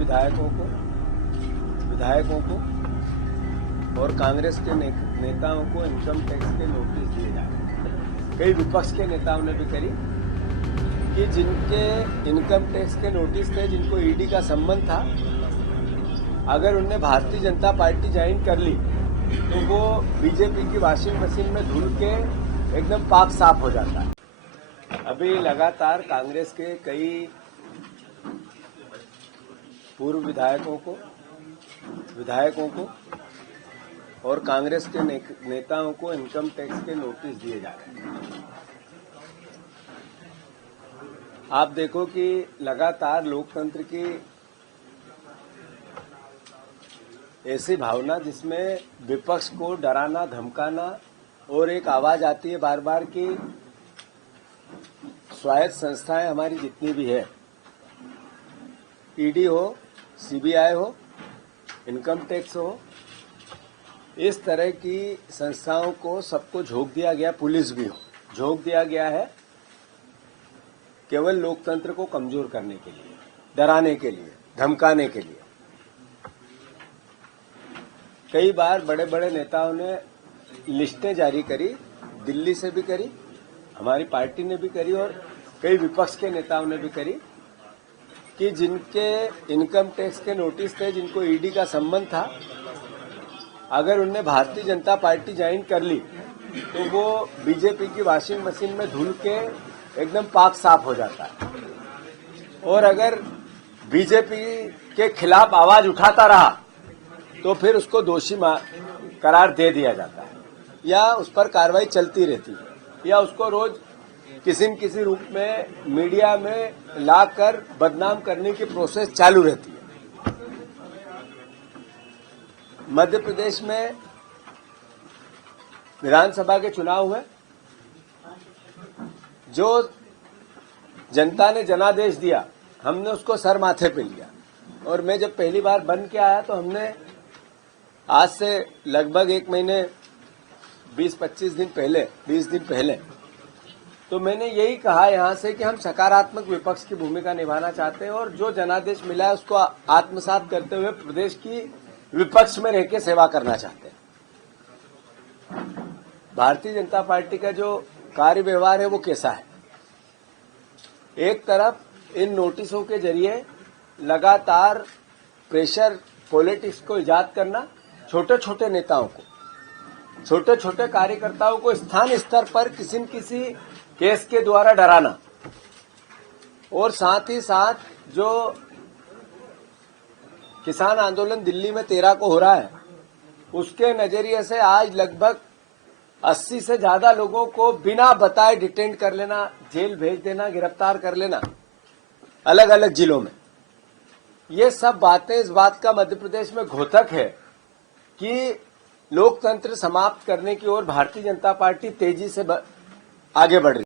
विधायकों को और कांग्रेस के नेताओं को इनकम टैक्स के नोटिस दिए जा रहे हैं। कई विपक्ष के नेताओं ने भी करी कि जिनके इनकम टैक्स के नोटिस थे, जिनको ईडी का संबंध था, अगर उनने भारतीय जनता पार्टी ज्वाइन कर ली तो वो बीजेपी की वॉशिंग मशीन में धुल के एकदम पाक साफ हो जाता है। अभी लगातार कांग्रेस के कई पूर्व विधायकों को और कांग्रेस के नेताओं को इनकम टैक्स के नोटिस दिए जा रहे हैं। आप देखो कि लगातार लोकतंत्र की ऐसी भावना जिसमें विपक्ष को डराना, धमकाना और एक आवाज आती है बार बार कि स्वायत्त संस्थाएं हमारी जितनी भी है, ईडी हो, सीबीआई हो, इनकम टैक्स हो, इस तरह की संस्थाओं को सबको झोंक दिया गया, पुलिस भी हो, झोंक दिया गया है केवल लोकतंत्र को कमजोर करने के लिए, डराने के लिए, धमकाने के लिए। कई बार बड़े बड़े नेताओं ने लिस्टें जारी करी, दिल्ली से भी करी, हमारी पार्टी ने भी करी और कई विपक्ष के नेताओं ने भी करी कि जिनके इनकम टैक्स के नोटिस थे, जिनको ईडी का संबंध था, अगर उनने भारतीय जनता पार्टी ज्वाइन कर ली तो वो बीजेपी की वॉशिंग मशीन में धुल के एकदम पाक साफ हो जाता है। और अगर बीजेपी के खिलाफ आवाज उठाता रहा तो फिर उसको दोषी करार दे दिया जाता है या उस पर कार्रवाई चलती रहती है या उसको रोज किसी न किसी रूप में मीडिया में लाकर बदनाम करने की प्रोसेस चालू रहती है। मध्य प्रदेश में विधानसभा के चुनाव हुए, जो जनता ने जनादेश दिया, हमने उसको सर माथे पे लिया। और मैं जब पहली बार बन के आया तो हमने आज से लगभग एक महीने 20-25 दिन पहले तो मैंने यही कहा यहां से कि हम सकारात्मक विपक्ष की भूमिका निभाना चाहते हैं और जो जनादेश मिला है उसको आत्मसात करते हुए प्रदेश की विपक्ष में रह के सेवा करना चाहते हैं। भारतीय जनता पार्टी का जो कार्य व्यवहार है वो कैसा है? एक तरफ इन नोटिसों के जरिए लगातार प्रेशर पॉलिटिक्स को इजाद करना, छोटे छोटे नेताओं को, छोटे छोटे कार्यकर्ताओं को स्थान स्तर पर किसी न किसी केस के द्वारा डराना, और साथ ही साथ जो किसान आंदोलन दिल्ली में 13 को हो रहा है उसके नजरिए से आज लगभग 80 से ज्यादा लोगों को बिना बताए डिटेन कर लेना, जेल भेज देना, गिरफ्तार कर लेना अलग अलग जिलों में। ये सब बातें इस बात का मध्य प्रदेश में घोतक है कि लोकतंत्र समाप्त करने की ओर भारतीय जनता पार्टी तेजी से आगे बढ़ रही है।